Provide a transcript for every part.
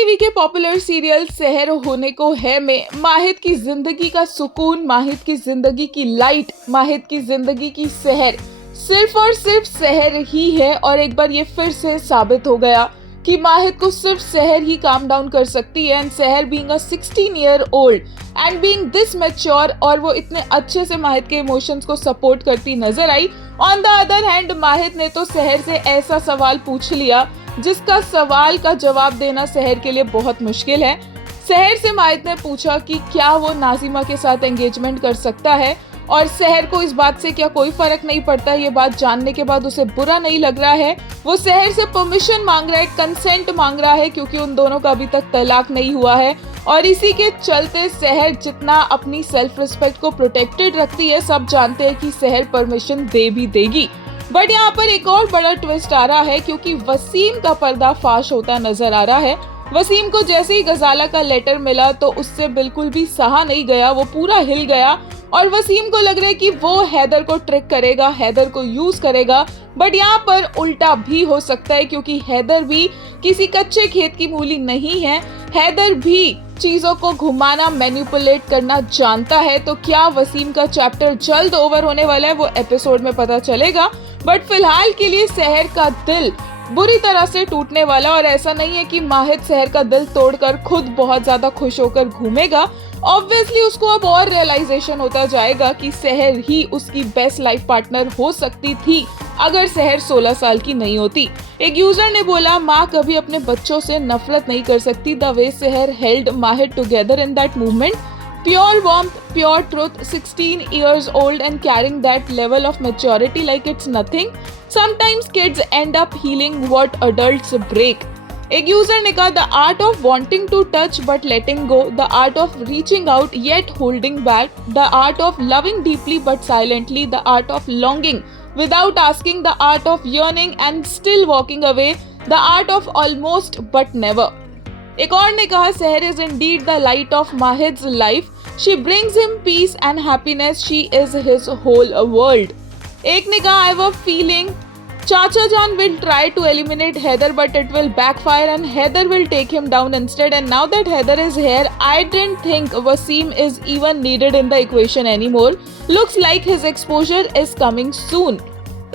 TV के popular serial सहर होने को है में माहिद की जिंदगी का सुकून, माहिद की जिंदगी की लाइट, माहिद की जिंदगी की सहर सिर्फ और सिर्फ सहर ही है। और एक बार ये फिर से साबित हो गया कि माहिद को सिर्फ सहर ही काम डाउन कर सकती है। एंड सहर being a 16 year old and being this mature, और वो इतने अच्छे से माहिद के इमोशंस को सपोर्ट करती नजर आई। ऑन द अदर हैंड माहिद ने तो सहर से ऐसा सवाल पूछ लिया जिसका सवाल का जवाब देना सहर के लिए बहुत मुश्किल है। सहर से माहिद ने पूछा कि क्या वो नाजिमा के साथ एंगेजमेंट कर सकता है, और सहर को इस बात से क्या कोई फर्क नहीं पड़ता। ये बात जानने के बाद उसे बुरा नहीं लग रहा है। वो सहर से परमिशन मांग रहा है, कंसेंट मांग रहा है, क्योंकि उन दोनों का अभी तक तलाक नहीं हुआ है। और इसी के चलते सहर जितना अपनी सेल्फ रिस्पेक्ट को प्रोटेक्टेड रखती है, सब जानते हैं कि सहर परमिशन दे भी देगी। बट यहाँ पर एक और बड़ा ट्विस्ट आ रहा है, क्योंकि वसीम का पर्दाफाश होता नजर आ रहा है। वसीम को जैसे ही गजाला का लेटर मिला तो उससे बिल्कुल भी सहा नहीं गया, वो पूरा हिल गया। और वसीम को लग रहा है कि वो हैदर को ट्रिक करेगा, हैदर को यूज करेगा। बट यहाँ पर उल्टा भी हो सकता है, क्योंकि हैदर भी किसी कच्चे खेत की मूली नहीं है। हैदर भी चीजों को घुमाना, मैनिपुलेट करना जानता है। तो क्या वसीम का चैप्टर जल्द ओवर होने वाला है, वो एपिसोड में पता चलेगा। बट फिलहाल के लिए सहर का दिल बुरी तरह से टूटने वाला, और ऐसा नहीं है कि माहिद सहर का दिल तोड़कर खुद बहुत ज्यादा खुश होकर घूमेगा। ऑब्वियसली उसको अब और रियलाइजेशन होता जाएगा कि सहर ही उसकी बेस्ट लाइफ पार्टनर हो सकती थी अगर सहर 16 साल की नहीं होती। एक यूजर ने बोला, माँ कभी अपने बच्चों से नफरत नहीं कर सकती। द वे सहर held माहिद together in that movement, pure warmth, pure truth, 16 years old and carrying that level of maturity like it's nothing. Sometimes kids end up healing what adults break. एक यूजर ने कहा, the art of wanting to touch but letting go, the art of reaching out yet holding back, the art of loving deeply but silently, the art of longing without asking, the art of yearning and still walking away, the art of almost but never. एक और ने कहा, Sahar is indeed the light of Mahid's life, she brings him peace and happiness, she is his whole world. एक ने कहा, I have a feeling चाचा जान will try to eliminate Heather but it will backfire and Heather will take him down instead, and now that Heather is here, I didn't think Wasim is even needed in the equation anymore. Looks like his exposure is coming soon.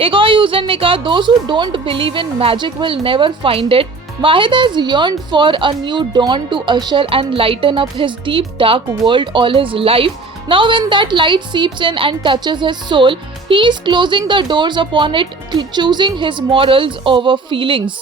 एक और user ने कहा, those who don't believe in magic will never find it. Mahid has yearned for a new dawn to usher and lighten up his deep dark world all his life. Now when that light seeps in and touches his soul, he is closing the doors upon it, choosing his morals over feelings.